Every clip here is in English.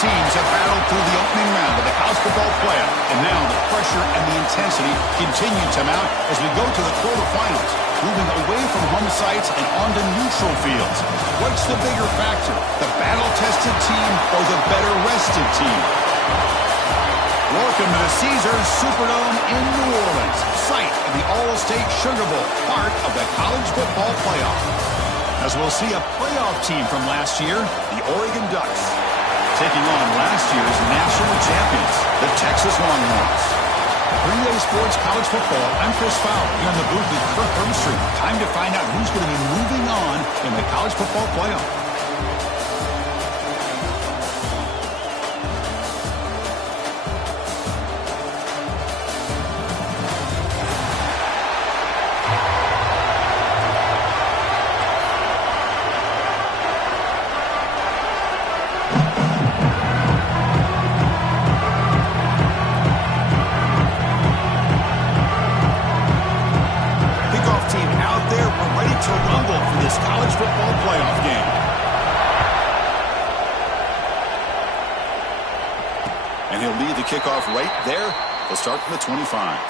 teams have battled through the opening round of the college football playoff, and now the pressure and the intensity continue to mount as we go to the quarterfinals, moving away from home sites and onto neutral fields. What's the bigger factor, the battle-tested team or the better-rested team? Welcome to the Caesars Superdome in New Orleans, site of the All-State Sugar Bowl, part of the college football playoff. As we'll see a playoff team from last year, the Oregon Ducks, taking on last year's national champions, the Texas Longhorns. 3A Sports College Football, I'm Chris Fowler, here in the booth with Kirk Herbstreit. Time to find out who's going to be moving on in the college football playoff. Kickoff right there. They'll start from the 25.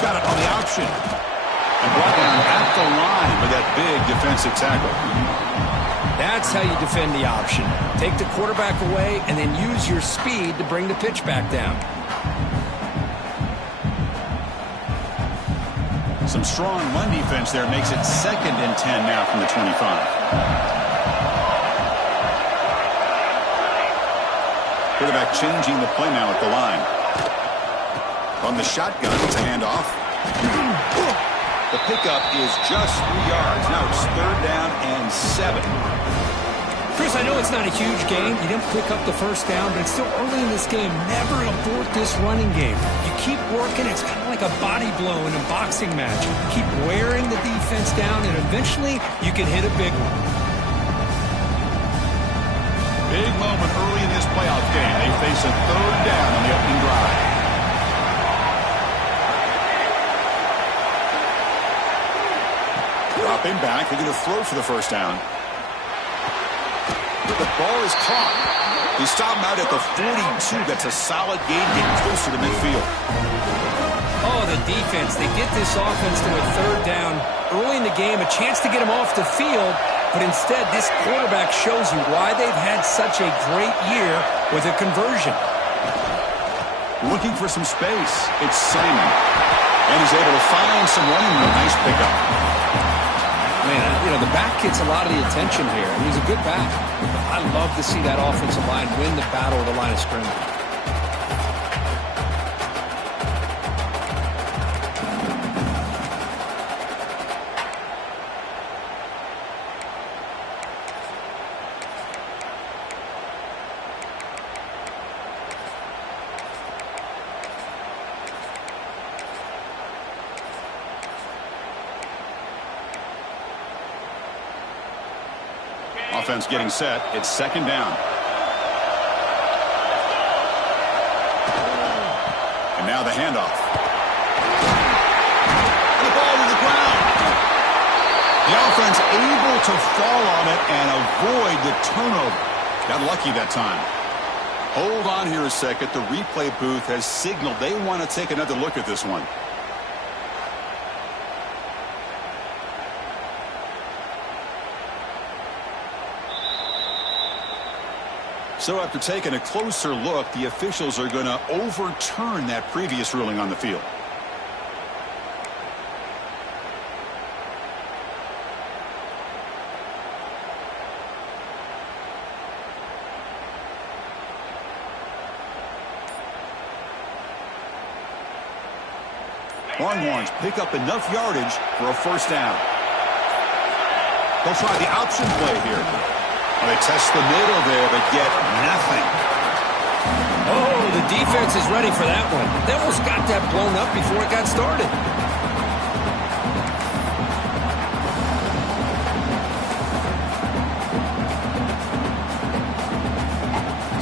Got it on the option. And brought down at the line with that big defensive tackle. That's how you defend the option. Take the quarterback away and then use your speed to bring the pitch back down. Some strong run defense there makes it 2nd and 10 now from the 25. Quarterback changing the play now at the line. From the shotgun, it's a handoff. The pickup is just 3 yards. Now it's 3rd down and 7. Chris, I know it's not a huge game. You didn't pick up the first down, but it's still early in this game. Never abort this running game. You keep working. It's kind of like a body blow in a boxing match. Keep wearing the defense down, and eventually you can hit a big one. Big moment early in this playoff game. They face a 3rd down on the opening drive. Dropping back, they're going to throw for the first down. But the ball is caught. They stop him out at the 42. That's a solid gain, getting closer to midfield. Oh, the defense. They get this offense to a 3rd down early in the game, a chance to get him off the field, but instead this quarterback shows you why they've had such a great year with a conversion. Looking for some space. It's Simon. And he's able to find some running room. Nice pickup. Man, you know, the back gets a lot of the attention here. I mean, he's a good back. I love to see that offensive line win the battle of the line of scrimmage. Offense getting set. It's 2nd down. And now the handoff. And the ball to the ground. The offense able to fall on it and avoid the turnover. Got lucky that time. Hold on here a second. The replay booth has signaled they want to take another look at this one. So after taking a closer look, the officials are going to overturn that previous ruling on the field. Longhorns pick up enough yardage for a first down. They'll try the option play here. Well, they test the middle there, but get nothing. Oh, the defense is ready for that one. They almost got that blown up before it got started.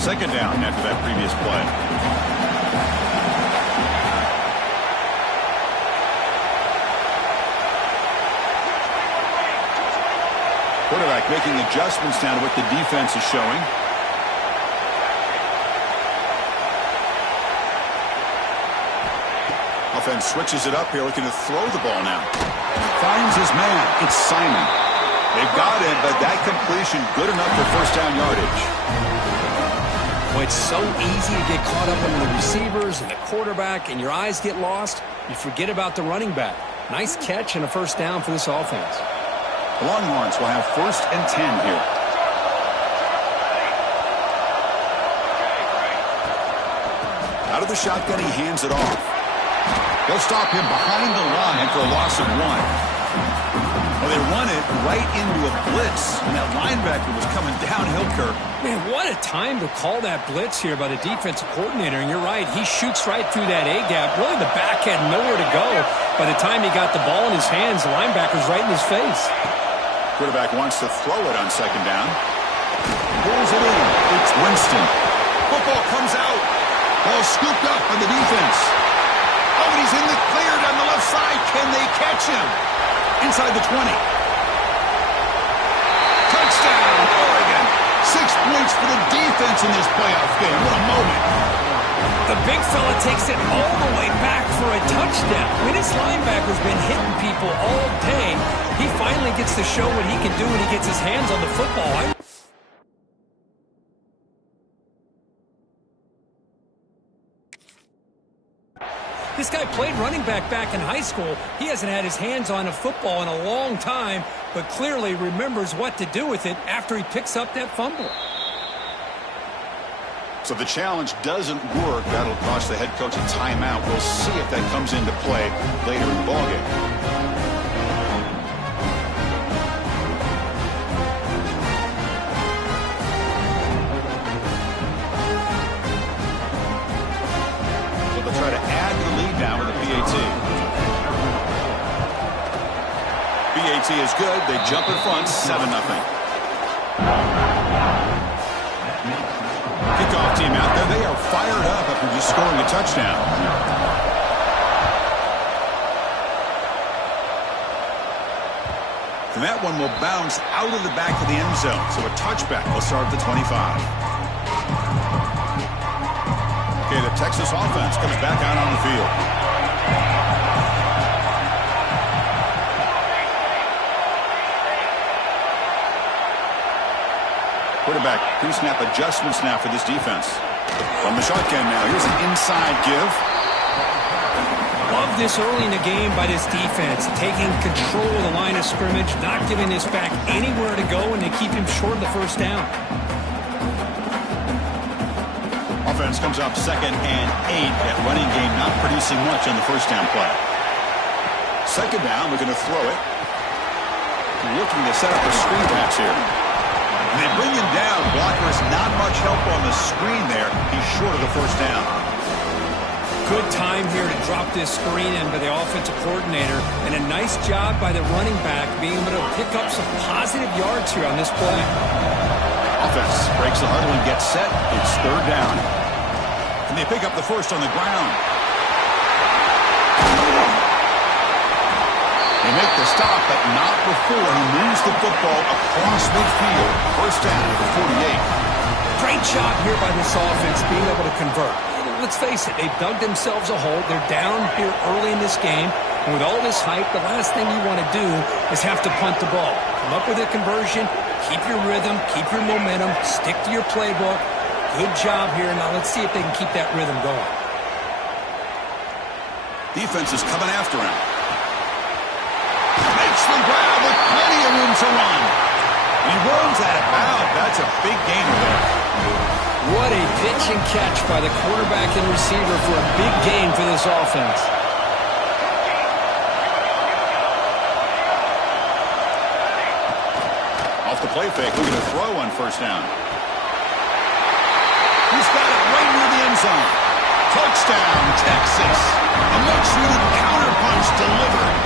Second down after that previous play. Quarterback making adjustments now to what the defense is showing. Offense switches it up here, looking to throw the ball now. Finds his man. It's Simon. They've got him, but that completion good enough for first down yardage. Well, it's so easy to get caught up on the receivers and the quarterback, and your eyes get lost. You forget about the running back. Nice catch and a first down for this offense. The Longhorns will have 1st and 10 here. Out of the shotgun, he hands it off. They'll stop him behind the line for a loss of 1. Well, they run it right into a blitz, and that linebacker was coming downhill, Kirk. Man, what a time to call that blitz here by the defensive coordinator. And you're right, he shoots right through that A-gap. Really, the back had nowhere to go. By the time he got the ball in his hands, the linebacker's right in his face. Quarterback wants to throw it on second down. Pulls it in. It's Winston. Football comes out. Ball scooped up by the defense. Oh, and he's in the clear down the left side. Can they catch him? Inside the 20. Touchdown, Oregon. 6 points for the defense in this playoff game. What a moment. The big fella takes it all the way back for a touchdown. I mean, this linebacker's been hitting people all day. He finally gets to show what he can do when he gets his hands on the football. This guy played running back in high school. He hasn't had his hands on a football in a long time, but clearly remembers what to do with it after he picks up that fumble. So the challenge doesn't work. That'll cost the head coach a timeout. We'll see if that comes into play later in the ballgame. Try to add the lead now with a PAT. PAT is good. They jump in front, 7-0. Kickoff team out there. They are fired up after just scoring a touchdown. And that one will bounce out of the back of the end zone. So a touchback will start at the 25. Okay, the Texas offense comes back out on the field. Quarterback pre-snap adjustments now for this defense. From the shotgun now, here's an inside give. Love this early in the game by this defense, taking control of the line of scrimmage, not giving this back anywhere to go, and they keep him short of the first down. Offense comes up 2nd and 8. That running game not producing much on the first down play. Second down, we're going to throw it. Looking to set up a screen pass here. And they bring him down. Blockers not much help on the screen there. He's short of the first down. Good time here to drop this screen in by the offensive coordinator. And a nice job by the running back being able to pick up some positive yards here on this play. Offense breaks the huddle and gets set. It's 3rd down. And they pick up the first on the ground. They make the stop, but not before he moves the football across midfield. First down at the 48. Great job here by this offense being able to convert. Let's face it, they've dug themselves a hole. They're down here early in this game. And with all this hype, the last thing you want to do is have to punt the ball. Come up with a conversion. Keep your rhythm, keep your momentum, stick to your playbook. Good job here. Now let's see if they can keep that rhythm going. Defense is coming after him. Makes the grab with plenty of room to run. He runs out of bounds. That's a big gainer there. What a pitch and catch by the quarterback and receiver for a big gain for this offense. Off the play fake, looking to throw on first down. He's got it right in zone. Touchdown, Texas. A much-needed counterpunch delivered.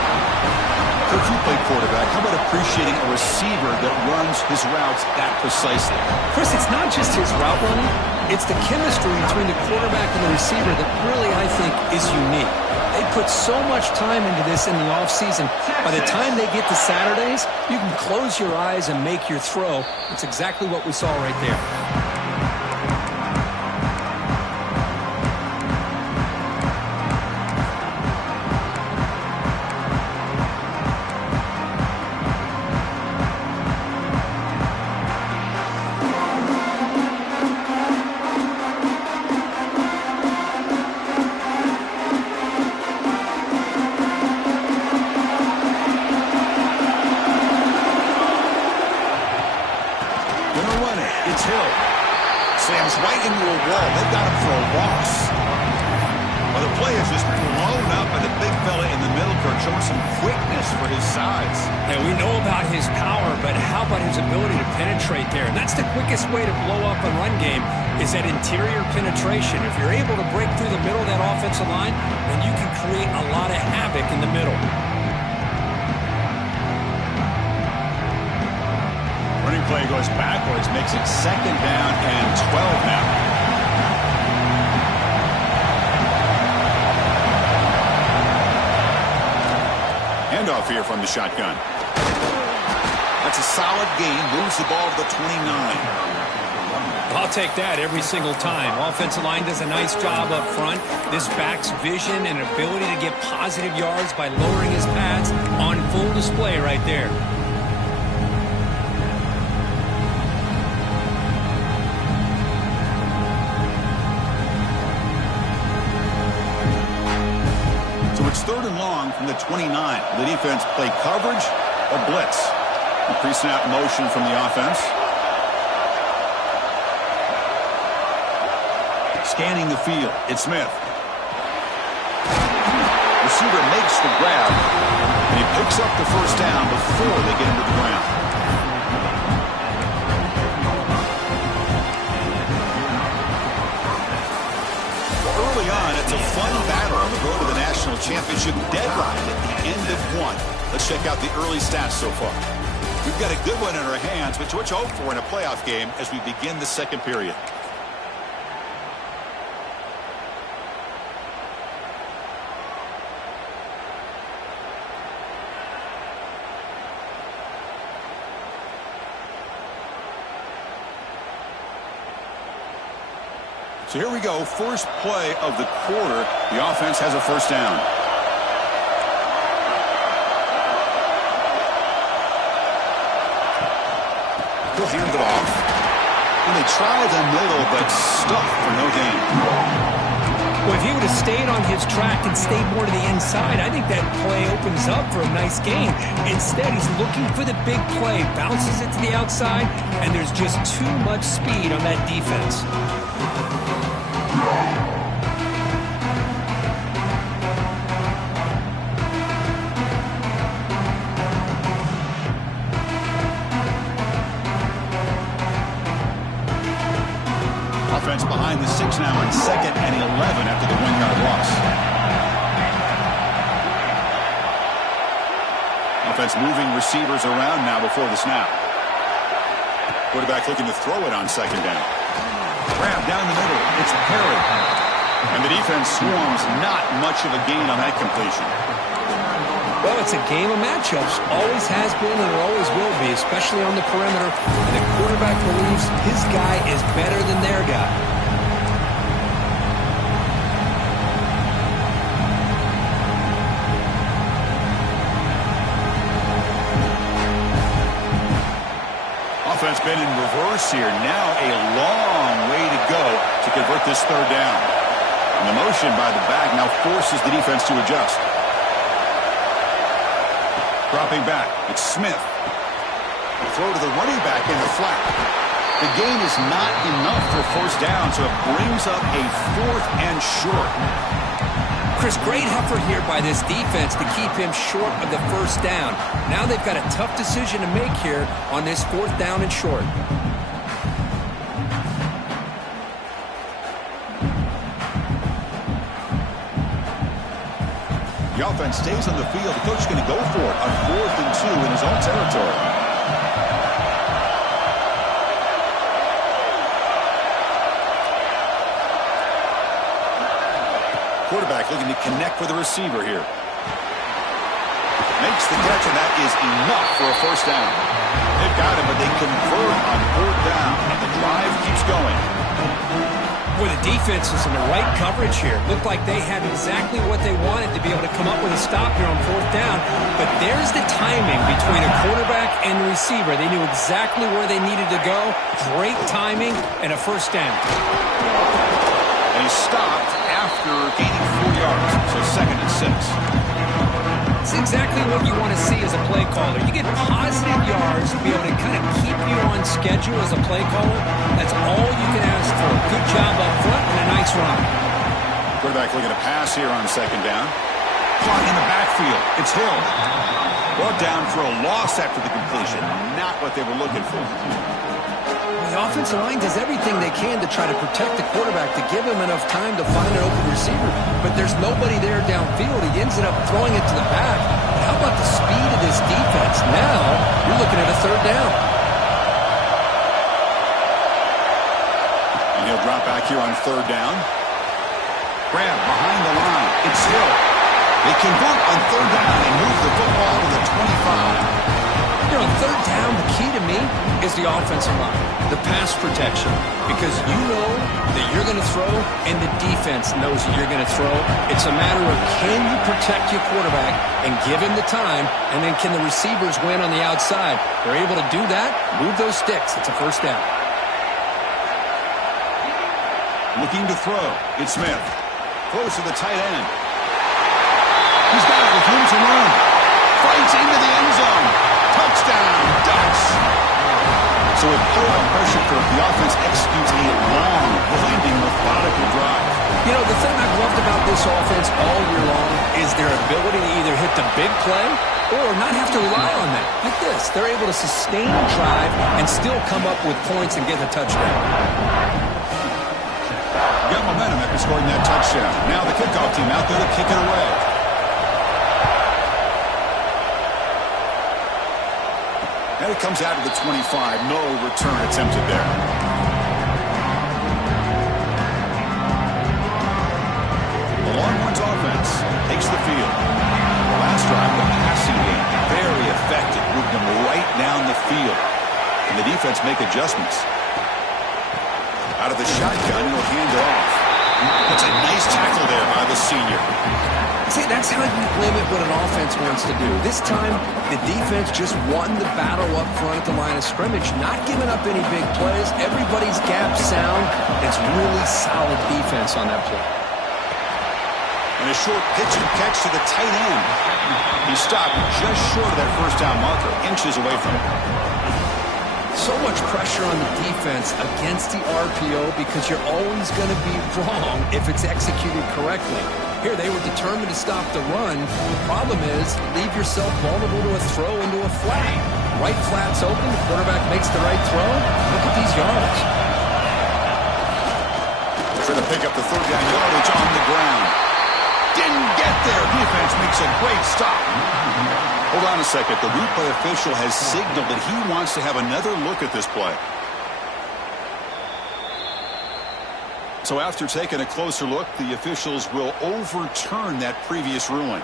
Coach, you play quarterback. How about appreciating a receiver that runs his routes that precisely? Chris, it's not just his route running. It's the chemistry between the quarterback and the receiver that really, I think, is unique. They put so much time into this in the offseason. By the time they get to Saturdays, you can close your eyes and make your throw. It's exactly what we saw right there. It's Hill. Slams right into a wall. They've got him for a loss. Well, the play is just blown up by the big fella in the middle, Kirk, showing some quickness for his size. And we know about his power, but how about his ability to penetrate there? And that's the quickest way to blow up a run game, is that interior penetration. If you're able to break through the middle of that offensive line, then you can create a lot of havoc in the middle. Running play goes backwards, makes it 2nd down and 12 now. Handoff here from the shotgun. That's a solid gain. Moves the ball to the 29. I'll take that every single time. Offensive line does a nice job up front. This back's vision and ability to get positive yards by lowering his pads on full display right there. It's 3rd and long from the 29. The defense play coverage or blitz. A pre-snap motion from the offense. Scanning the field. It's Smith. Receiver makes the grab, and he picks up the 1st down before they get into the ground. Early on, it's a fun battle on the road to the national championship deadline at the end of 1. Let's check out the early stats so far. We've got a good one in our hands, which we'll hope for in a playoff game as we begin the 2nd period. So here we go, first play of the quarter. The offense has a 1st down. He'll hand it off. And they try the middle, but stuffed for no gain. Well, if he would have stayed on his track and stayed more to the inside, I think that play opens up for a nice gain. Instead, he's looking for the big play, bounces it to the outside, and there's just too much speed on that defense. Offense behind the 6 now on 2nd and 11 after the 1-yard loss. Offense moving receivers around now before the snap. Quarterback looking to throw it on 2nd down. Grab down the middle. It's Perry. And the defense swarms. Not much of a gain on that completion. Well, it's a game of matchups. Always has been and it always will be, especially on the perimeter. And the quarterback believes his guy is better than their guy. Offense been in reverse here. Now a long way to go to convert this 3rd down. And the motion by the back now forces the defense to adjust. Dropping back, it's Smith. A throw to the running back in the flat. The gain is not enough for 1st down, so it brings up a 4th and short. Chris, great effort here by this defense to keep him short of the 1st down. Now they've got a tough decision to make here on this 4th down and short. The offense stays on the field. The coach is going to go for it on 4th and 2 in his own territory. Quarterback looking to connect with the receiver here. Makes the catch, and that is enough for a first down. They've got him, but they convert on 4th down, and the drive keeps going. Boy, the defense was in the right coverage here. Looked like they had exactly what they wanted to be able to come up with a stop here on 4th down. But there's the timing between a quarterback and the receiver. They knew exactly where they needed to go. Great timing and a first down. And he stopped after gaining 4 yards, so 2nd and 6. It's exactly what you want to see as a play caller. You get positive yards to be able to kind of keep you on schedule as a play caller. That's all you can ask for. Good job up front and a nice run. Quarterback looking to pass here on 2nd down. Caught in the backfield. It's Hill. Brought down for a loss after the completion. Not what they were looking for. The offensive line does everything they can to try to protect the quarterback, to give him enough time to find an open receiver. But there's nobody there downfield. He ends up throwing it to the back. But how about the speed of this defense? Now you're looking at a 3rd down. And he'll drop back here on 3rd down. Grab behind the line. It's Hill. They convert on 3rd down and move the football to the 25. You know, 3rd down, the key to me is the offensive line, the pass protection, because you know that you're going to throw and the defense knows that you're going to throw. It's a matter of can you protect your quarterback and give him the time, and then can the receivers win on the outside? They're able to do that, move those sticks. It's a first down. Looking to throw. It's Smith. Close to the tight end. He's got it with room to run. Fights into the end zone. Touchdown, Ducks. So with playoff pressure for the offense executes a long, blending, methodical drive. You know, the thing I've loved about this offense all year long is their ability to either hit the big play or not have to rely on that. Like this, they're able to sustain a drive and still come up with points and get the touchdown. Got momentum after scoring that touchdown. Now the kickoff team out there to kick it away. And it comes out of the 25. No return attempted there. The Longhorns offense takes the field. The last drive, the passing game, very effective. Moved them right down the field. And the defense make adjustments. Out of the shotgun, he'll hand it off. That's a nice tackle there by the senior. See, that's how you limit what an offense wants to do. This time, the defense just won the battle up front at the line of scrimmage, not giving up any big plays. Everybody's gap sound. It's really solid defense on that play. And a short pitch and catch to the tight end. He stopped just short of that first down marker, inches away from it. So much pressure on the defense against the RPO because you're always going to be wrong if it's executed correctly. Here, they were determined to stop the run. The problem is, leave yourself vulnerable to a throw into a flat. Right flat's open, the quarterback makes the right throw. Look at these yards. Trying to pick up the 3rd down yardage on the ground. Didn't get there. Defense makes a great stop. Hold on a second. The replay official has signaled that he wants to have another look at this play. So after taking a closer look, the officials will overturn that previous ruling.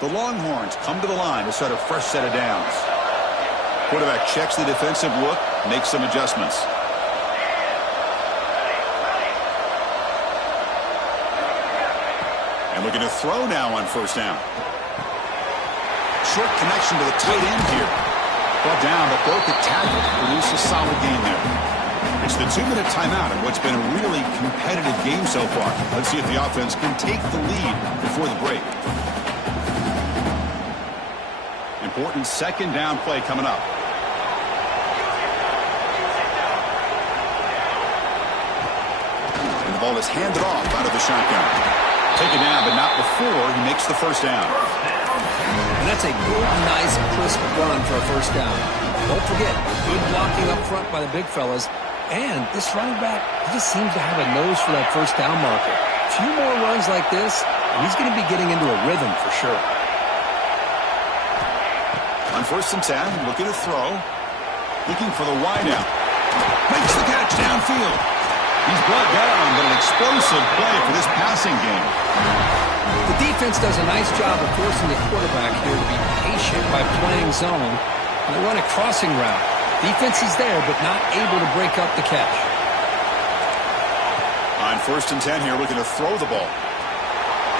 The Longhorns come to the line to start a fresh set of downs. Quarterback checks the defensive look, makes some adjustments. And looking to throw now on 1st down. Short connection to the tight end here. Brought down, but broke the tackle. Produced a solid gain there. It's the 2-minute timeout in what's been a really competitive game so far. Let's see if the offense can take the lead before the break. Important 2nd down play coming up. And the ball is handed off out of the shotgun. Taken down, but not before he makes the 1st down. And that's a good, nice, crisp run for a 1st down. Don't forget, good blocking up front by the big fellas. And this running back, he just seems to have a nose for that first down marker. A few more runs like this, and he's going to be getting into a rhythm for sure. On 1st and 10, looking to throw. Looking for the wideout. Makes the catch downfield. He's brought down, but an explosive play for this passing game. The defense does a nice job of forcing the quarterback here to be patient by playing zone. And they run a crossing route. Defense is there, but not able to break up the catch. On 1st and 10 here, looking to throw the ball.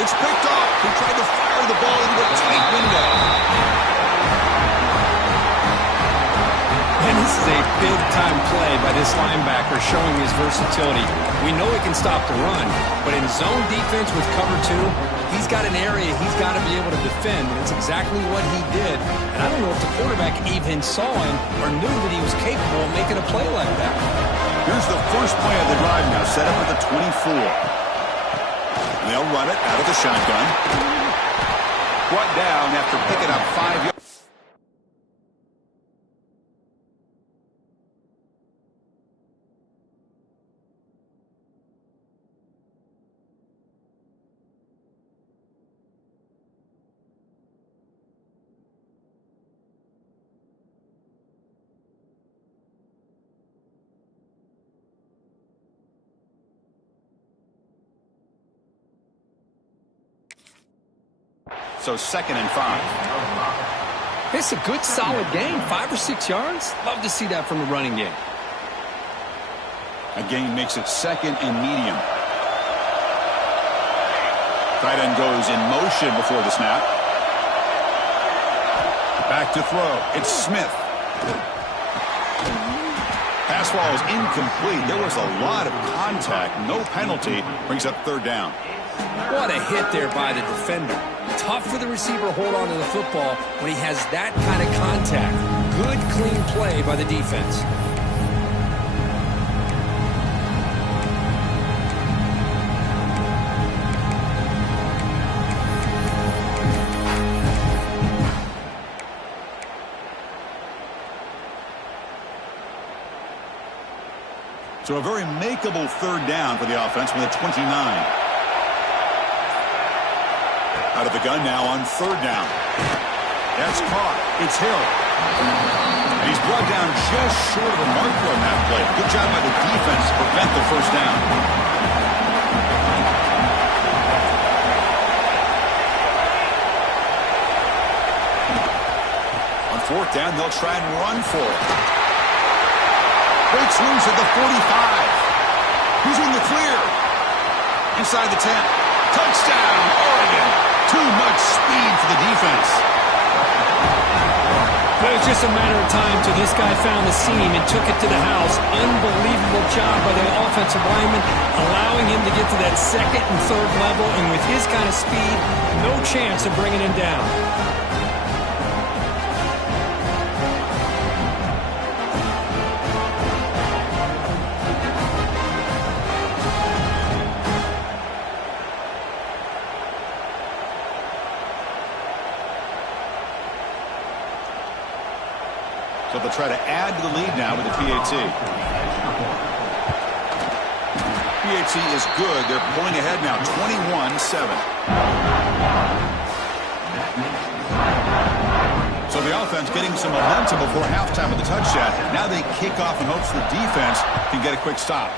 It's picked off. He tried to fire the ball into a tight window. And this is a big-time play by this linebacker showing his versatility. We know he can stop the run, but in zone defense with cover 2, he's got an area he's got to be able to defend, and it's exactly what he did. And I don't know if the quarterback even saw him or knew that he was capable of making a play like that. Here's the first play of the drive now, set up at the 24. And they'll run it out of the shotgun. Brought down after picking up 5 yards. So 2nd and 5. It's a good, solid game. 5 or 6 yards. Love to see that from a running game. A gain makes it 2nd and medium. Tight end goes in motion before the snap. Back to throw. It's Smith. Pass ball is incomplete. There was a lot of contact. No penalty. Brings up 3rd down. What a hit there by the defender. Tough for the receiver to hold on to the football when he has that kind of contact. Good, clean play by the defense. So a very makeable 3rd down for the offense with a 29. Out of the gun now on 3rd down. That's caught. It's Hill. And he's brought down just short of the marker on that play. Good job by the defense to prevent the 1st down. On 4th down, they'll try and run for it. Breaks loose at the 45. Who's in the clear? Inside the 10. Touchdown, Oregon. Too much speed for the defense. But it was just a matter of time till this guy found the seam and took it to the house. Unbelievable job by the offensive lineman, allowing him to get to that 2nd and 3rd level. And with his kind of speed, no chance of bringing him down. So they'll try to add to the lead now with the PAT. PAT is good. They're pulling ahead now, 21-7. So the offense getting some momentum before halftime with the touchdown. Now they kick off in hopes the defense can get a quick stop.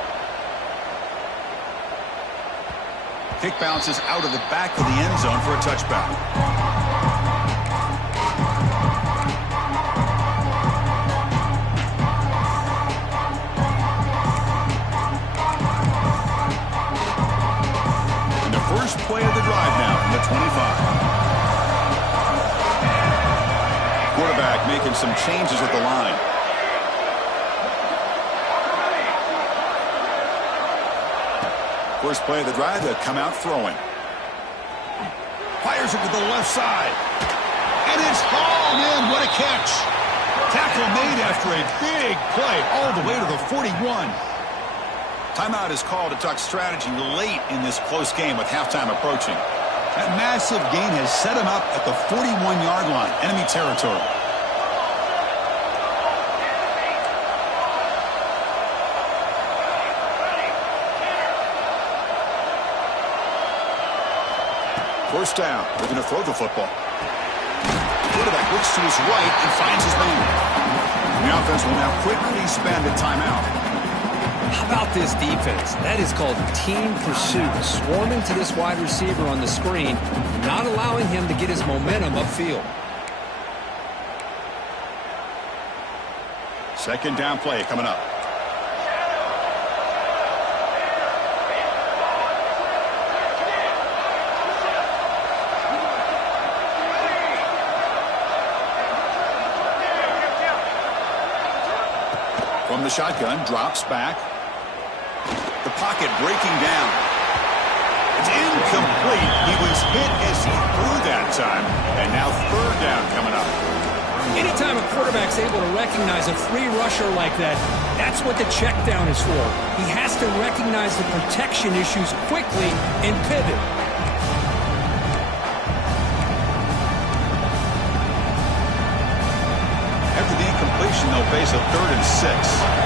Kick bounces out of the back of the end zone for a touchback. First play of the drive now from the 25. Quarterback making some changes at the line. First play of the drive, they'll come out throwing. Fires it to the left side. And it's hauled in. What a catch. Tackle made after a big play all the way to the 41. Timeout is called to talk strategy late in this close game with halftime approaching. That massive gain has set him up at the 41-yard line, enemy territory. First down. They're going to throw the football. Quarterback looks to his right and finds his man. The offense will now quickly spend a timeout. How about this defense? That is called team pursuit. Swarming to this wide receiver on the screen, not allowing him to get his momentum upfield. Second down play coming up. From the shotgun, drops back. The pocket breaking down. It's incomplete. He was hit as he threw that time. And now third down coming up. Anytime a quarterback's able to recognize a free rusher like that, that's what the check down is for. He has to recognize the protection issues quickly and pivot. After the incompletion, they'll face a 3rd and 6.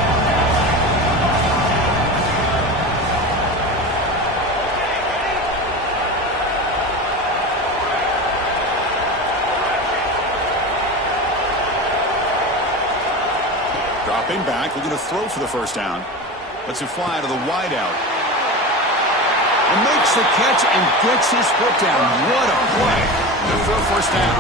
Dropping back, looking to throw for the first down. Lets it fly to the wideout. And makes the catch and gets his foot down. What a play. For a first down.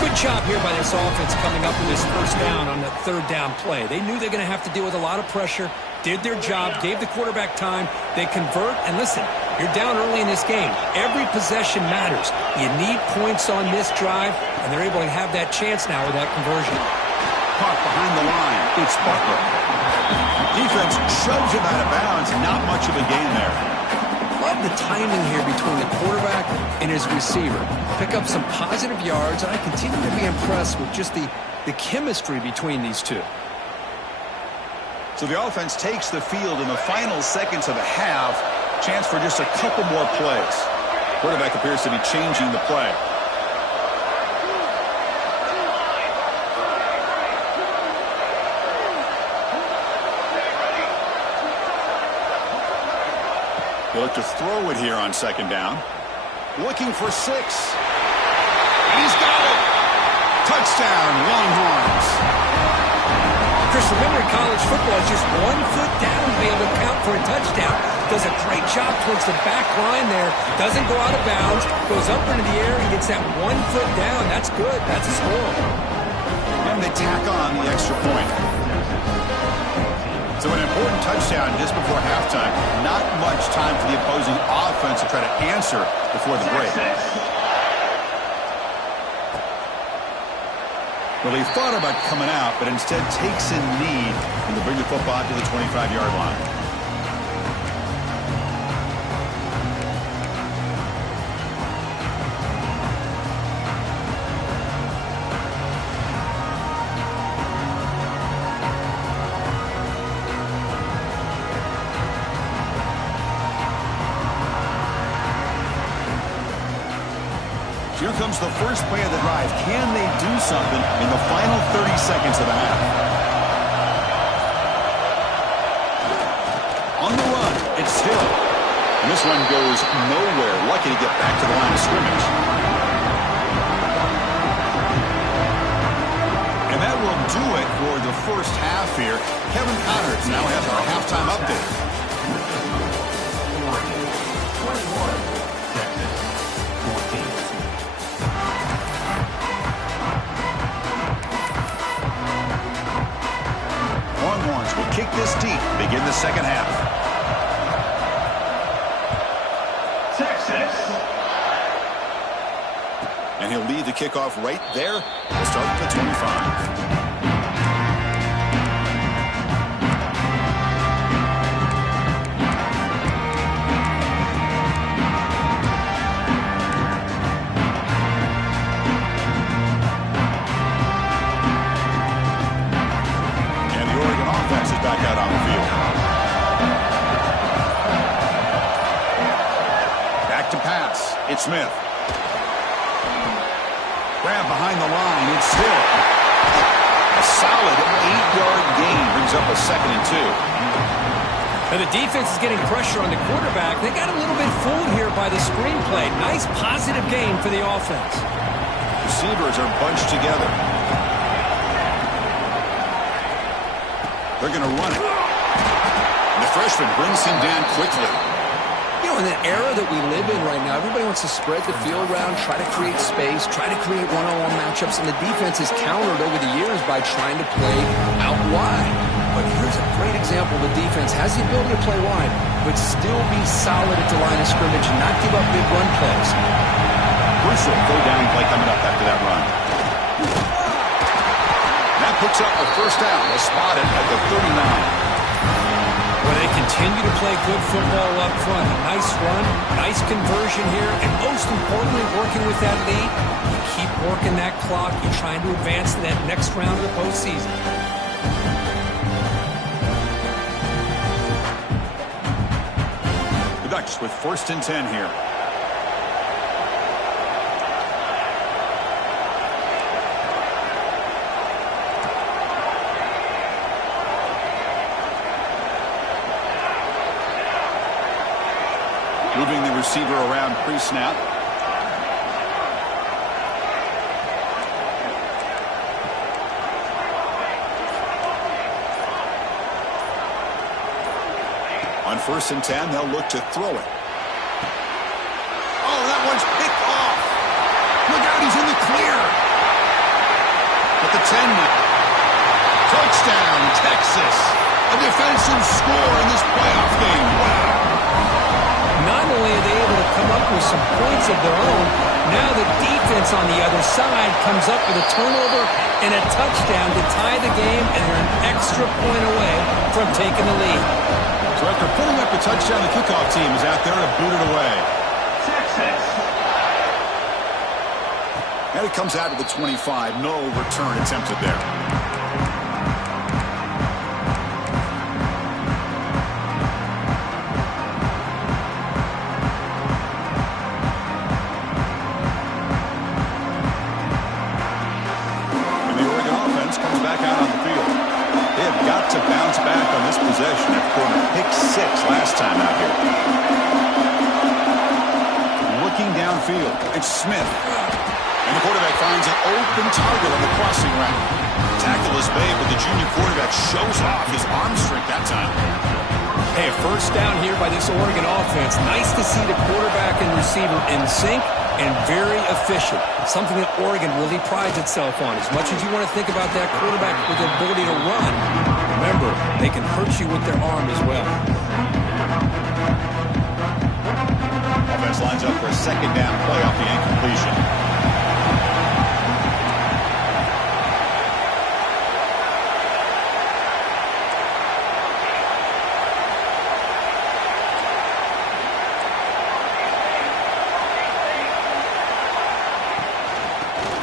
Good job here by this offense coming up with this first down on the third down play. They knew they're going to have to deal with a lot of pressure, did their job, gave the quarterback time. They convert, and listen, you're down early in this game. Every possession matters. You need points on this drive, and they're able to have that chance now with that conversion. Caught behind the line. It's Butler. Defense shoves him out of bounds. Not much of a gain there. Love the timing here between the quarterback and his receiver. Pick up some positive yards, and I continue to be impressed with just the chemistry between these two. So the offense takes the field in the final seconds of the half. Chance for just a couple more plays. Quarterback appears to be changing the play. They look to throw it here on second down. Looking for 6. And he's got it. Touchdown, Longhorns. Chris, remember in college football, it's just 1 foot down to be able to count for a touchdown. Does a great job towards the back line there. Doesn't go out of bounds. Goes up into the air and gets that 1 foot down. That's good. That's a score. And they tack on the extra point. So an important touchdown just before halftime. Not much time for the opposing offense to try to answer before the break. Well, he thought about coming out, but instead takes a knee and to bring the football to the 25-yard line. Here comes the first play of the drive. Can they do something in the final 30 seconds of the half? On the run, it's Hill. And this one goes nowhere. Lucky to get back to the line of scrimmage. And that will do it for the first half here. Kevin Connors now has our halftime update. Longhorns will kick this deep, begin the second half. Texas. And he'll lead the kickoff right there. We'll start at the 25. Back out on the field. Back to pass. It's Smith. Grab behind the line. It's still a solid 8-yard gain. Brings up a 2nd and 2. And the defense is getting pressure on the quarterback. They got a little bit fooled here by the screenplay. Nice positive game for the offense. Receivers are bunched together. They're going to run it. And the freshman brings him down quickly. You know, in the era that we live in right now, everybody wants to spread the field around, try to create space, try to create one-on-one matchups, and the defense has countered over the years by trying to play out wide. But here's a great example. The defense has the ability to play wide, but still be solid at the line of scrimmage and not give up big run plays. Crucial third down play coming up after that run. That picks up the first down. They'll spot it at the 39. Where they continue to play good football up front. A nice run, nice conversion here, and most importantly, working with that lead, you keep working that clock. You're trying to advance to that next round of the postseason. The Ducks with 1st and 10 here. Moving the receiver around pre-snap. On 1st and 10, they'll look to throw it. Oh, that one's picked off. Look out, he's in the clear. At the 10 now. Touchdown, Texas. A defensive score in this playoff game. Wow. Not only are they able to come up with some points of their own, now the defense on the other side comes up with a turnover and a touchdown to tie the game, and they're an extra point away from taking the lead. So after putting up the touchdown, the kickoff team is out there to boot it away. And it comes out to the 25. No return attempted there. To bounce back on this possession after a pick 6 last time out here. Looking downfield, it's Smith. And the quarterback finds an open target on the crossing route. Tackle is made, but the junior quarterback shows off his arm strength that time. Hey, a first down here by this Oregon offense. Nice to see the quarterback and receiver in sync and very efficient. Something that Oregon really prides itself on. As much as you want to think about that quarterback with the ability to run, remember, they can hurt you with their arm as well. Offense lines up for a 2nd down play off the incompletion.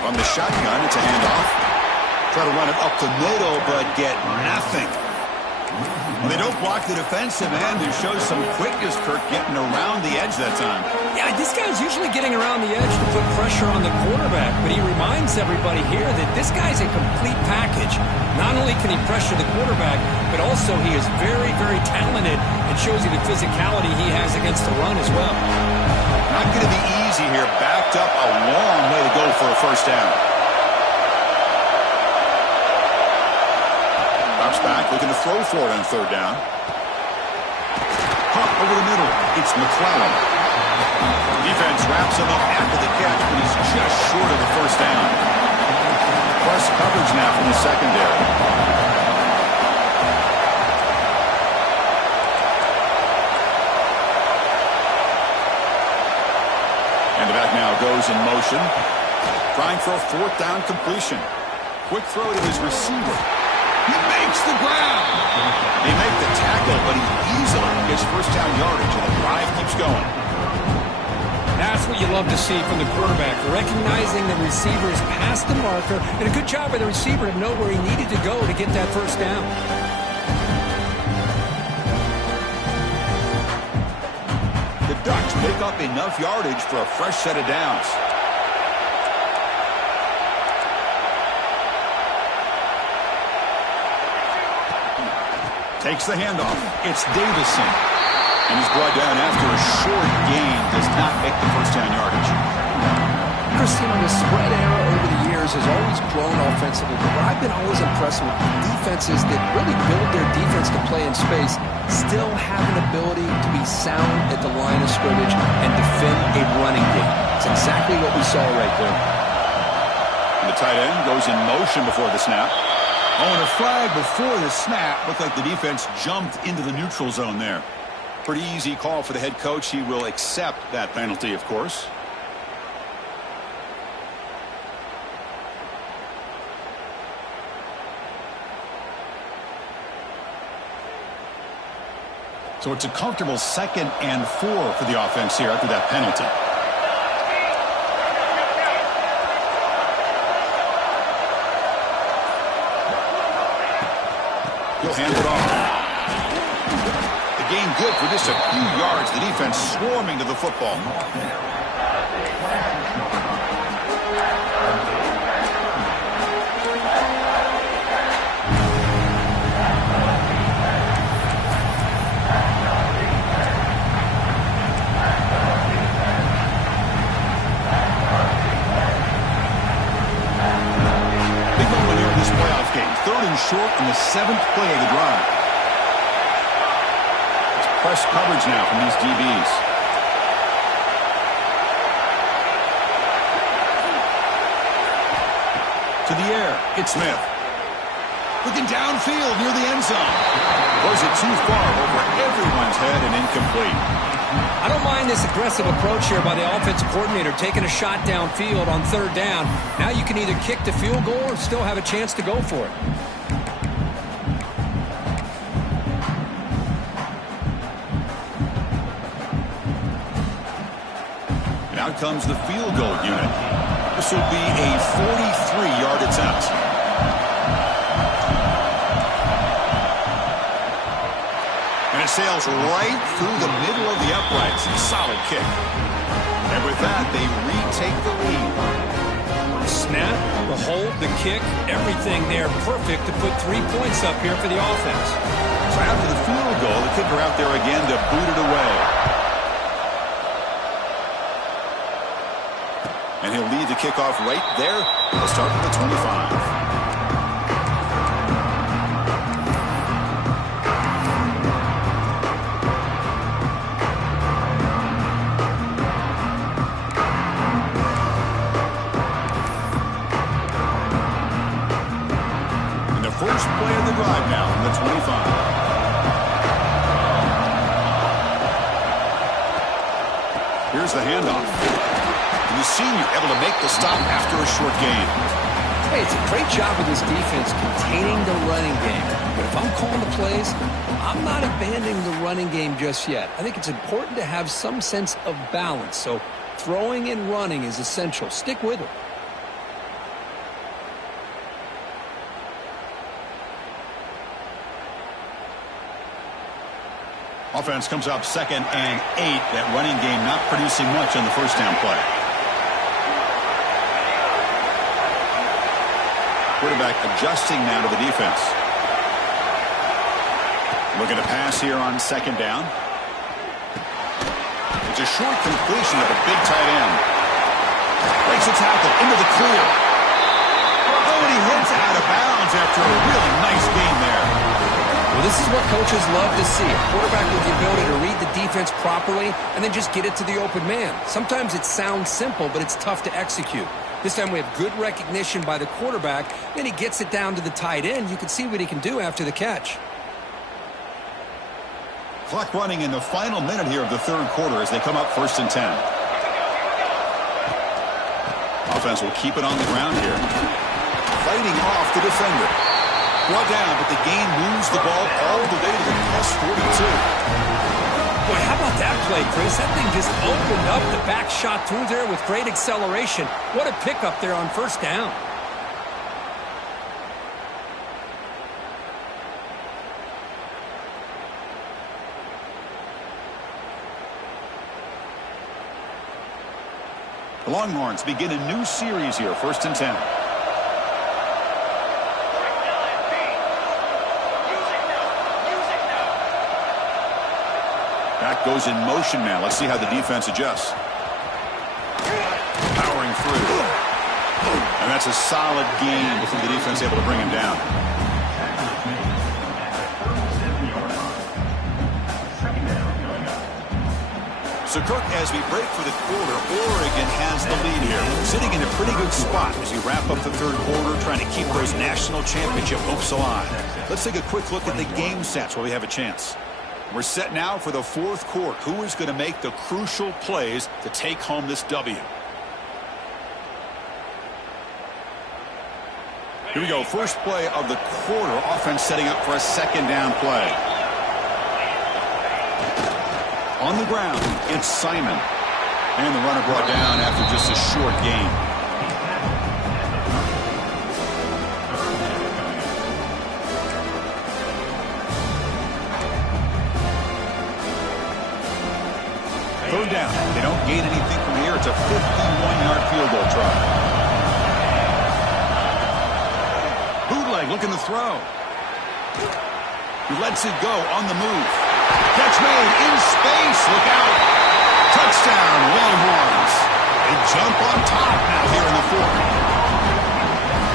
From the shotgun, it's a handoff. Try to run it up to Nato, but get nothing. Well, they don't block the defensive end. It shows some quickness, Kirk, getting around the edge that time. Yeah, this guy's usually getting around the edge to put pressure on the quarterback, but he reminds everybody here that this guy's a complete package. Not only can he pressure the quarterback, but also he is very, very talented and shows you the physicality he has against the run as well. Not going to be easy here. Backed up a long way to go for a first down. Drops back, looking to throw for it on 3rd down. Pump over the middle. It's McClellan. Defense wraps him up after the catch, but he's just short of the first down. Plus coverage now from the secondary. And the back now goes in motion. Trying for a 4th down completion. Quick throw to his receiver. He makes the ground. They make the tackle, but he easily gets first down yardage, and the drive keeps going. That's what you love to see from the quarterback, recognizing the receiver is past the marker, and a good job by the receiver to know where he needed to go to get that first down. The Ducks pick up enough yardage for a fresh set of downs. Takes the handoff. It's Davison. And he's brought down after a short gain. Does not make the first down yardage. Christine, the spread era over the years has always grown offensively, but I've been always impressed with defenses that really build their defense to play in space, still have an ability to be sound at the line of scrimmage and defend a running game. It's exactly what we saw right there. And the tight end goes in motion before the snap. Oh, and a flag before the snap. Looked like the defense jumped into the neutral zone there. Pretty easy call for the head coach. He will accept that penalty, of course. So it's a comfortable 2nd and 4 for the offense here after that penalty. He'll hand it off. The gain good for just a few yards. The defense swarming to the football. Game. 3rd and short in the 7th play of the drive. It's press coverage now from these DBs. To the air. It's Smith. Looking downfield near the end zone. Was it too far over everyone's head and incomplete? I don't mind this aggressive approach here by the offensive coordinator, taking a shot downfield on 3rd down. Now you can either kick the field goal or still have a chance to go for it. And out comes the field goal unit. This will be a 43-yard attempt. And it sails right through the middle of the uprights. Solid kick. And with that, they retake the lead. Snap, the hold, the kick, everything there perfect to put 3 points up here for the offense. So after the field goal, the kicker out there again to boot it away. And he'll lead the kickoff right there. He'll start with the 25. First play of the drive now from the 25. Here's the handoff. And the senior able to make the stop after a short gain. Hey, it's a great job of this defense containing the running game. But if I'm calling the plays, I'm not abandoning the running game just yet. I think it's important to have some sense of balance. So throwing and running is essential. Stick with it. Offense comes up 2nd and 8. That running game not producing much on the first down play. Quarterback adjusting now to the defense. Looking to pass here on 2nd down. It's a short completion of a big tight end. Breaks a tackle into the clear. Oh, and he hits out of bounds after a really nice game there. Well, this is what coaches love to see. A quarterback with the ability to read the defense properly and then just get it to the open man. Sometimes it sounds simple, but it's tough to execute. This time we have good recognition by the quarterback. Then he gets it down to the tight end. You can see what he can do after the catch. Clock running in the final minute here of the 3rd quarter as they come up 1st and 10. Offense will keep it on the ground here. Fighting off the defender. Brought down, but the gain moves the ball all the way to the plus 42. Boy, how about that play, Chris? That thing just opened up the back shot through there with great acceleration. What a pickup there on 1st down. The Longhorns begin a new series here, 1st and 10. Quarterback goes in motion now. Let's see how the defense adjusts. Powering through. And that's a solid gain before the defense able to bring him down. So, Kirk, as we break for the quarter, Oregon has the lead here, sitting in a pretty good spot as we wrap up the third quarter, trying to keep those national championship hopes alive. Let's take a quick look at the game stats while we have a chance. We're set now for the fourth quarter. Who is going to make the crucial plays to take home this W? Here we go. First play of the quarter. Offense setting up for a second down play. On the ground, it's Simon. And the runner brought down after just a short gain. Third down. They don't gain anything from here. It's a 51-yard field goal try. Bootleg looking to throw. He lets it go on the move. Catch made in space. Look out. Touchdown, Longhorns. They jump on top now here in the fourth.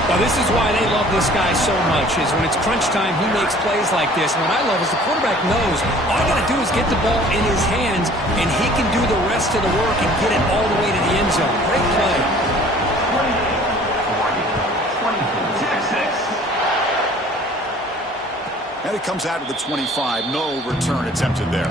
Well, this is why they love this guy so much, is when it's crunch time, he makes plays like this. And what I love is the quarterback knows all I got to do is get the ball in his hands, and he can do the rest of the work and get it all the way to the end zone. Great play. And it comes out of the 25. No return attempted there.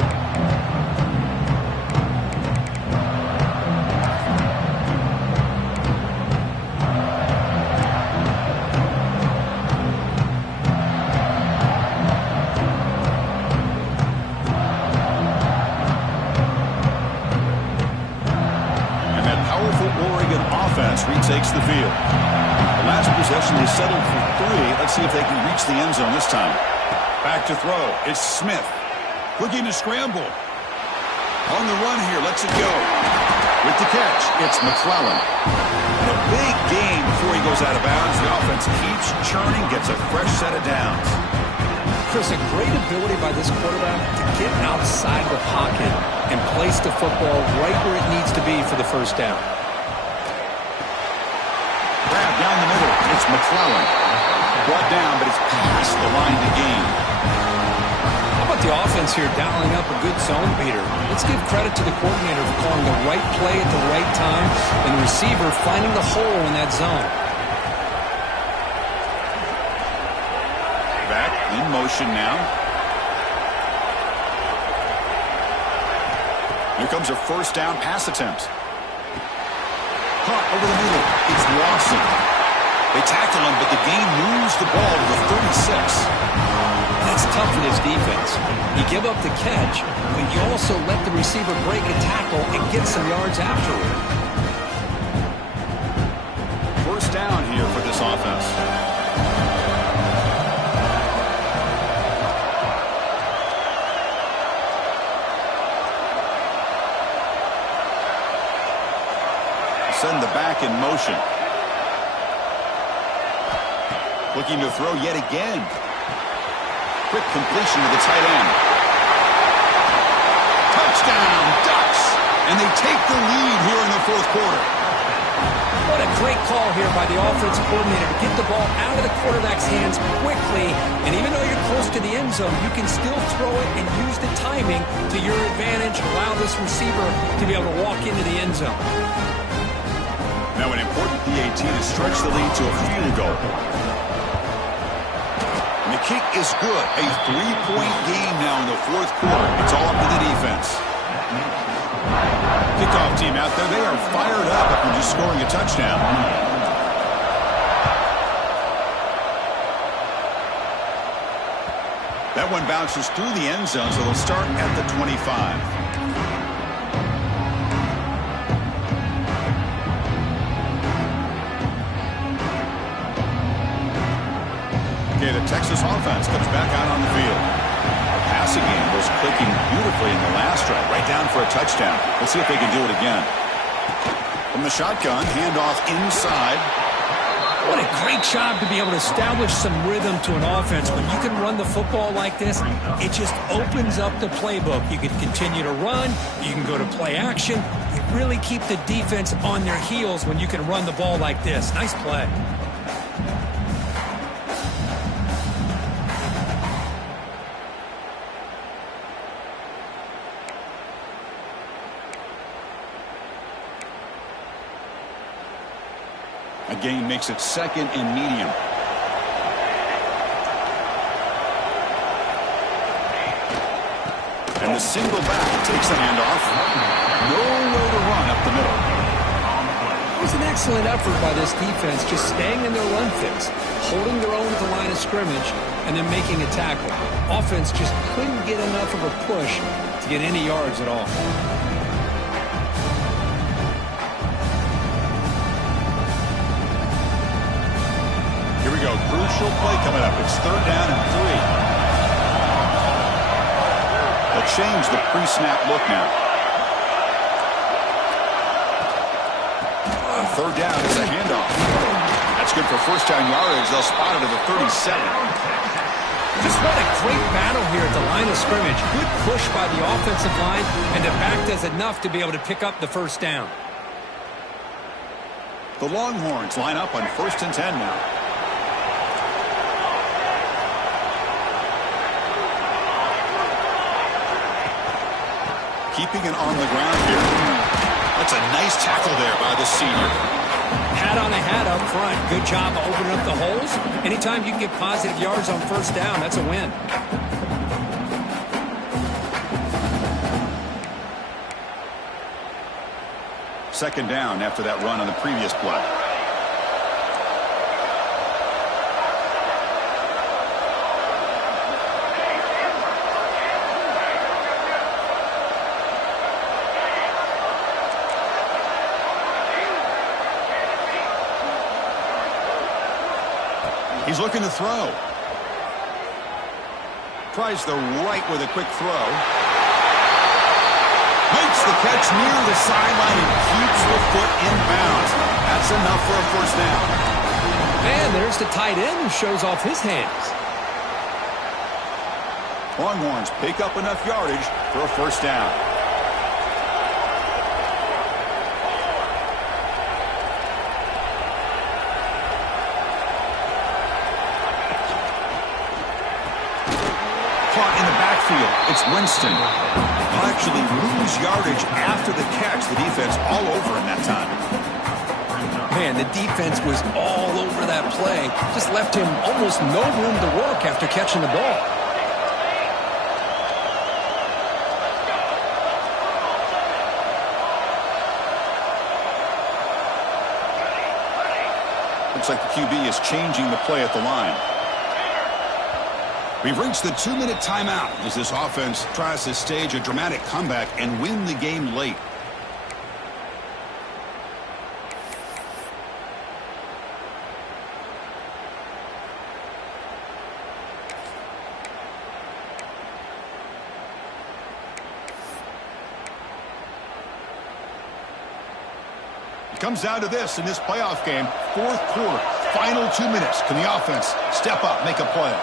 Retakes the field. The last possession, they settled for 3. Let's see if they can reach the end zone this time. Back to throw. It's Smith. Looking to scramble. On the run here. Lets it go. With the catch, it's McClellan. And a big gain before he goes out of bounds. The offense keeps churning, gets a fresh set of downs. Chris, a great ability by this quarterback to get outside the pocket and place the football right where it needs to be for the first down. Grab down the middle. It's McClellan. Brought down, but it's past the line to gain. How about the offense here dialing up a good zone beater? Let's give credit to the coordinator for calling the right play at the right time and the receiver finding the hole in that zone. Back in motion now. Here comes a first down pass attempt. Caught over the middle. It's Lawson. They tackle him, but the gain moves the ball to the 36. That's tough for this defense. You give up the catch, but you also let the receiver break a tackle and get some yards afterward. First down here for this offense. Send the back in motion. Looking to throw yet again. Quick completion to the tight end. Touchdown, Ducks! And they take the lead here in the fourth quarter. What a great call here by the offensive coordinator to get the ball out of the quarterback's hands quickly. And even though you're close to the end zone, you can still throw it and use the timing to your advantage. Allow this receiver to be able to walk into the end zone. Now an important PAT to stretch the lead to a field goal. And the kick is good. A 3-point game now in the fourth quarter. It's all up to the defense. Kickoff team out there. They are fired up after just scoring a touchdown. That one bounces through the end zone, so they'll start at the 25. The Texas offense comes back out on the field. The passing game was clicking beautifully in the last drive, right down for a touchdown. Let's see if they can do it again. From the shotgun, handoff inside. What a great job to be able to establish some rhythm to an offense. When you can run the football like this, it just opens up the playbook. You can continue to run. You can go to play action. You really keep the defense on their heels when you can run the ball like this. Nice play. A gain makes it 2nd and medium. And the single back takes the handoff. Nowhere to run up the middle. It was an excellent effort by this defense, just staying in their run fix, holding their own at the line of scrimmage, and then making a tackle. Offense just couldn't get enough of a push to get any yards at all. Here we go. Crucial play coming up. It's 3rd down and 3. They'll change the pre-snap look now. 3rd down is a handoff. That's good for 1st down yardage. They'll spot it at the 37. Just what a great battle here at the line of scrimmage. Good push by the offensive line, and the back does enough to be able to pick up the 1st down. The Longhorns line up on 1st and 10 now. Keeping it on the ground here. That's a nice tackle there by the senior. Hat on a hat up front. Good job of opening up the holes. Anytime you can get positive yards on 1st down, that's a win. Second down after that run on the previous play. He's looking to throw. Tries the right with a quick throw. Makes the catch near the sideline and keeps the foot in bounds. That's enough for a 1st down. And there's the tight end who shows off his hands. Longhorns pick up enough yardage for a 1st down. Caught in the backfield. It's Winston. He'll actually lose yardage after the catch. The defense all over him that time. Man, the defense was all over that play. Just left him almost no room to work after catching the ball. Looks like the QB is changing the play at the line. We've reached the 2-minute timeout as this offense tries to stage a dramatic comeback and win the game late. It comes down to this in this playoff game. 4th quarter, final 2 minutes. Can the offense step up, make a play?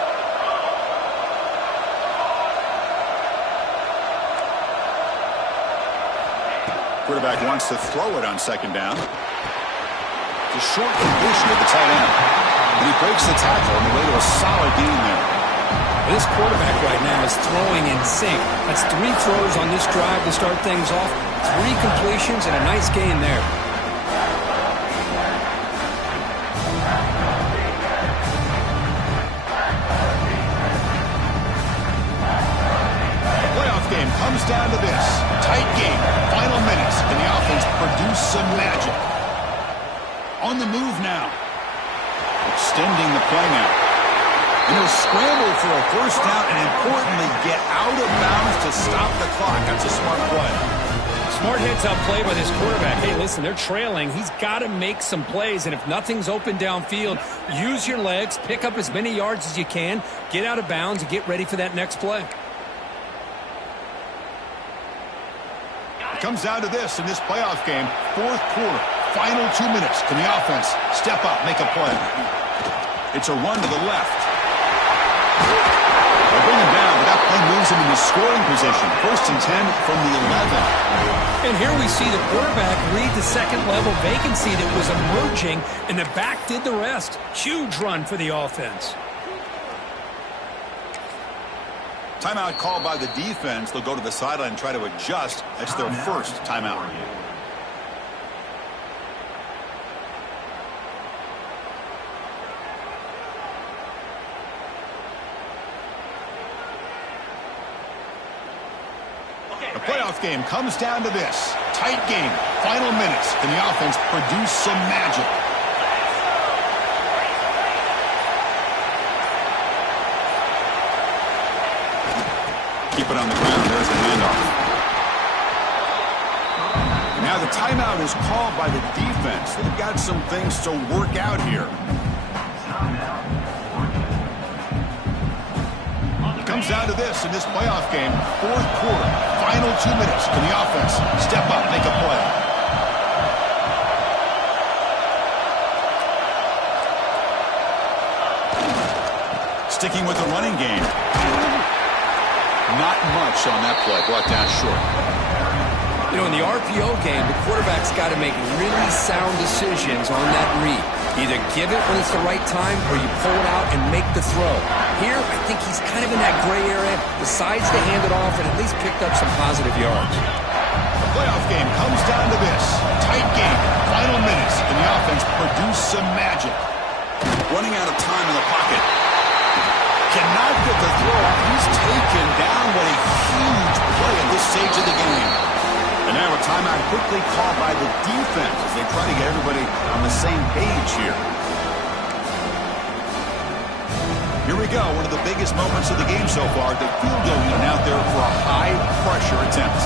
Quarterback wants to throw it on 2nd down. The short completion of the tight end. And he breaks the tackle on the way to a solid gain there. This quarterback right now is throwing in sync. That's 3 throws on this drive to start things off. 3 completions and a nice gain there. Game comes down to this. Tight game. Final minutes. Can the offense produce some magic? On the move now. Extending the play now. And he'll scramble for a 1st down and importantly get out of bounds to stop the clock. That's a smart play. Smart heads-up play by this quarterback. Hey, listen, they're trailing. He's got to make some plays, and if nothing's open downfield, use your legs, pick up as many yards as you can, get out of bounds, and get ready for that next play. Comes down to this in this playoff game. 4th quarter, Final 2 minutes. Can the offense step up, make a play? It's a run to the left. They bring him down, but that play moves him into scoring position. 1st and 10 from the 11. And here we see the quarterback read the second-level vacancy that was emerging, and the back did the rest. Huge run for the offense. Timeout called by the defense. They'll go to the sideline and try to adjust. That's their first timeout. The playoff game comes down to this. Tight game. Final minutes. Can the offense produce some magic? Keep it on the ground. There's the handoff. Now the timeout is called by the defense. They've got some things to work out here. It comes down to this in this playoff game. 4th quarter. Final 2 minutes. Can the offense step up, make a play? Sticking with the running game. Not much on that play. Brought down short. You know, in the RPO game, the quarterback's got to make really sound decisions on that read. Either give it when it's the right time or you pull it out and make the throw. Here, I think he's kind of in that gray area, decides to hand it off and at least picked up some positive yards. The playoff game comes down to this. Tight game. Final minutes. Can the offense produce some magic? Running out of time in the pocket. Cannot get the throw. He's taken down. What a huge play at this stage of the game. And now a timeout quickly called by the defense as they try to get everybody on the same page here. Here we go. One of the biggest moments of the game so far. The field goal unit out there for a high-pressure attempt.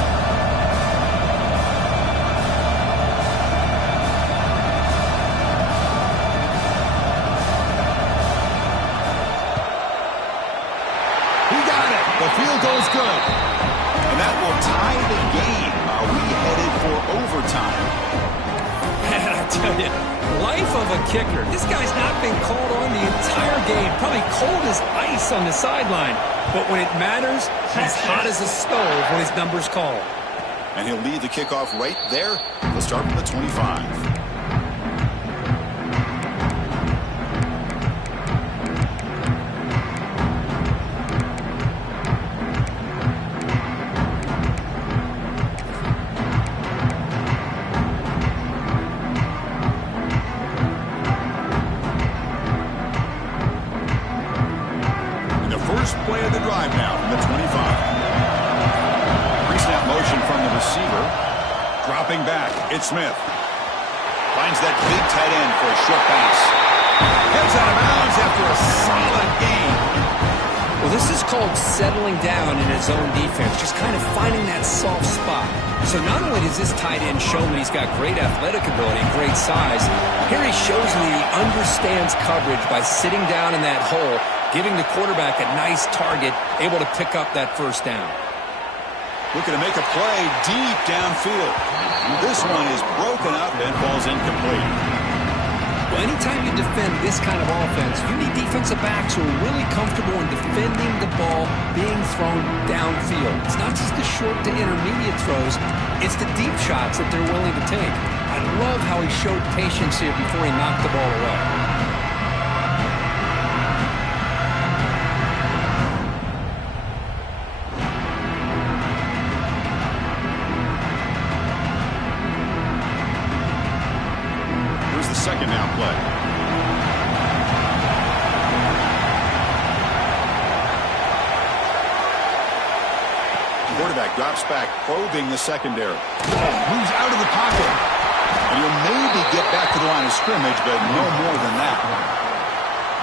The field goal's good. And that will tie the game. Are we headed for overtime? Man, I tell you, life of a kicker. This guy's not been called on the entire game. Probably cold as ice on the sideline. But when it matters, he's hot as a stove when his number's called. And he'll lead the kickoff right there. He'll start from the 25. Play of the drive now from the 25. Pre-snap motion from the receiver. Dropping back, it's Smith. Finds that big tight end for a short pass. Heads out of bounds after a solid game. Well, this is called settling down in his own defense, just kind of finding that soft spot. So not only does this tight end show me he's got great athletic ability and great size, here he shows me he understands coverage by sitting down in that hole, giving the quarterback a nice target, able to pick up that first down. Looking to make a play deep downfield. This one is broken up and falls incomplete. Well, anytime you defend this kind of offense, you need defensive backs who are really comfortable in defending the ball being thrown downfield. It's not just the short to intermediate throws, it's the deep shots that they're willing to take. I love how he showed patience here before he knocked the ball away. Second down play. Quarterback drops back, probing the secondary. Moves out of the pocket. And he'll maybe get back to the line of scrimmage, but no more than that.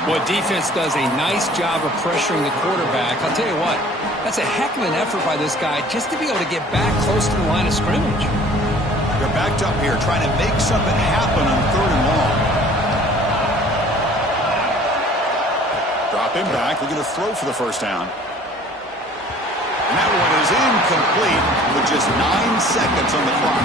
Well, defense does a nice job of pressuring the quarterback. I'll tell you what, that's a heck of an effort by this guy just to be able to get back close to the line of scrimmage. They're backed up here trying to make something happen on 3rd and long. Drop him back. Looking to throw for the first down. And that one is incomplete with just 9 seconds on the clock.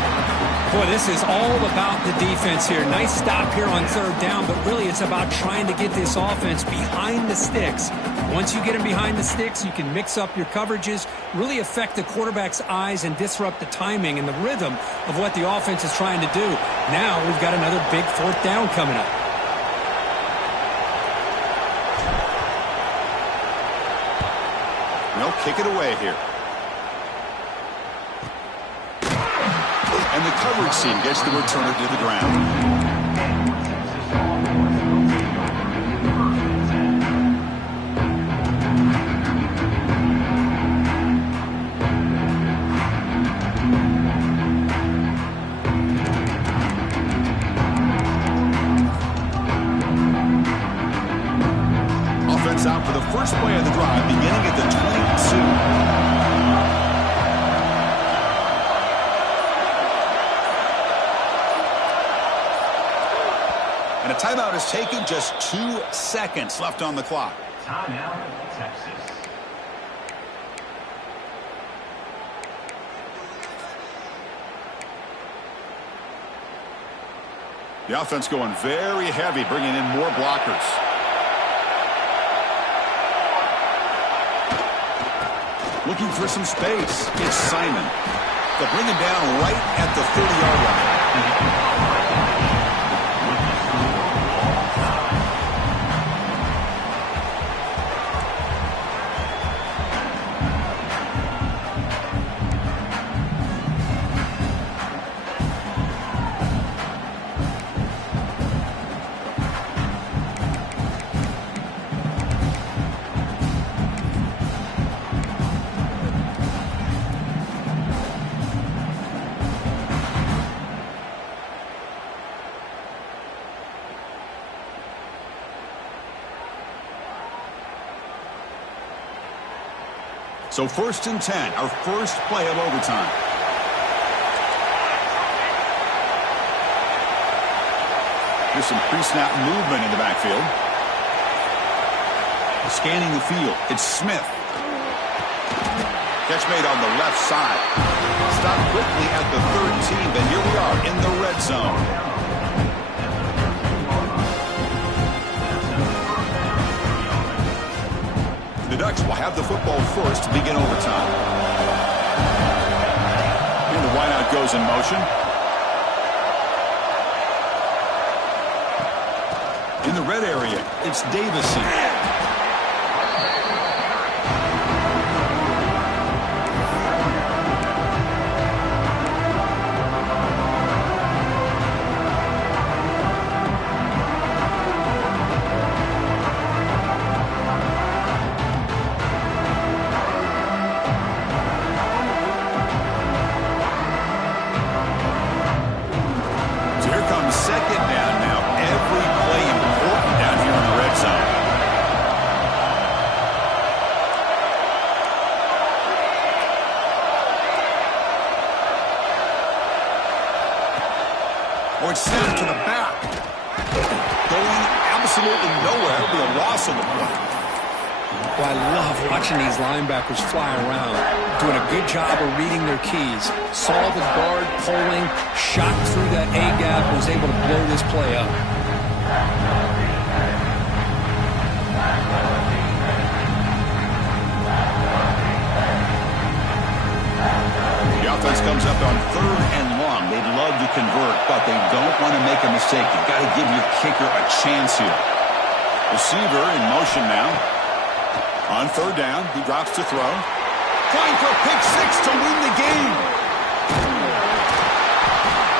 Boy, this is all about the defense here. Nice stop here on third down, but really it's about trying to get this offense behind the sticks. Once you get them behind the sticks, you can mix up your coverages, really affect the quarterback's eyes and disrupt the timing and the rhythm of what the offense is trying to do. Now we've got another big fourth down coming up. They'll kick it away here. And the coverage team gets the returner to the ground. Offense out for the first play of the drive, beginning at the 22. And a timeout is taken, just 2 seconds left on the clock. Timeout, Texas. The offense going very heavy, bringing in more blockers. Looking for some space. It's Simon. They'll bring him down right at the 30-yard line. So 1st and 10, our first play of overtime. There's some pre-snap movement in the backfield. Scanning the field, it's Smith. Catch made on the left side. Stopped quickly at the 13, but here we are in the red zone. The Ducks will have the football first to begin overtime. And the wideout goes in motion. In the red area, it's Davison. It's sent to the back. Going absolutely nowhere. It'll be a loss on the play. Well, I love watching these linebackers fly around, doing a good job of reading their keys. Saw the guard pulling, shot through that A-gap, and was able to blow this play up. The offense comes up on 3rd and long. They'd love to convert, but they don't want to make a mistake. You've got to give your kicker a chance here. Receiver in motion now. On 3rd down, he drops to throw. Trying for a pick six to win the game.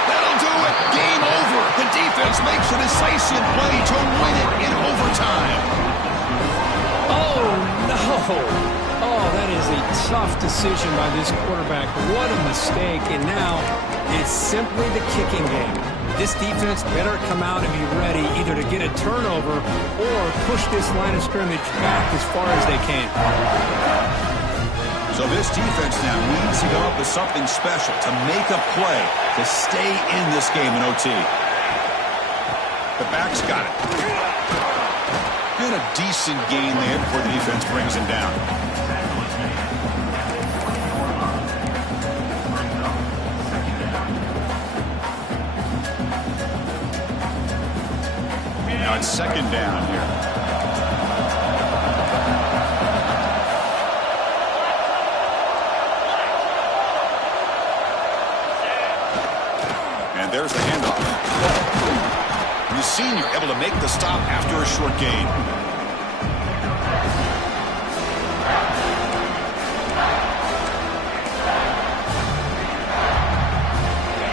That'll do it. Game over. The defense makes a decisive play to win it in overtime. Oh, no. Oh, that is a tough decision by this quarterback. What a mistake. And now it's simply the kicking game. This defense better come out and be ready either to get a turnover or push this line of scrimmage back as far as they can. So this defense now needs to go up with something special to make a play to stay in this game in OT. The back's got it. Been a decent gain there before the defense brings him down. Now it's second down here. And there's the handoff. The senior able to make the stop after a short gain.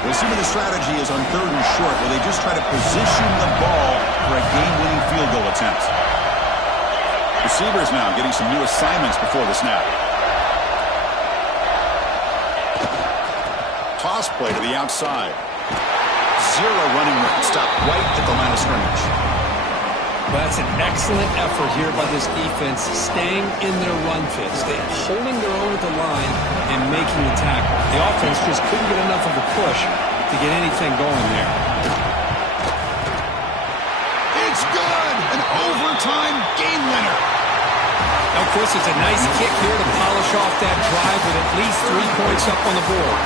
We'll see what the strategy is on 3rd and short, where they just try to position the ball for a game-winning field goal attempt. Receivers now getting some new assignments before the snap. Toss play to the outside. Zero running room. Stop right at the line of scrimmage. Well, that's an excellent effort here by this defense, staying in their run fit, holding their own at the line and making the tackle. The offense just couldn't get enough of a push to get anything going there. It's good! An overtime game winner. Now, Chris, it's a nice kick here to polish off that drive with at least 3 points up on the board.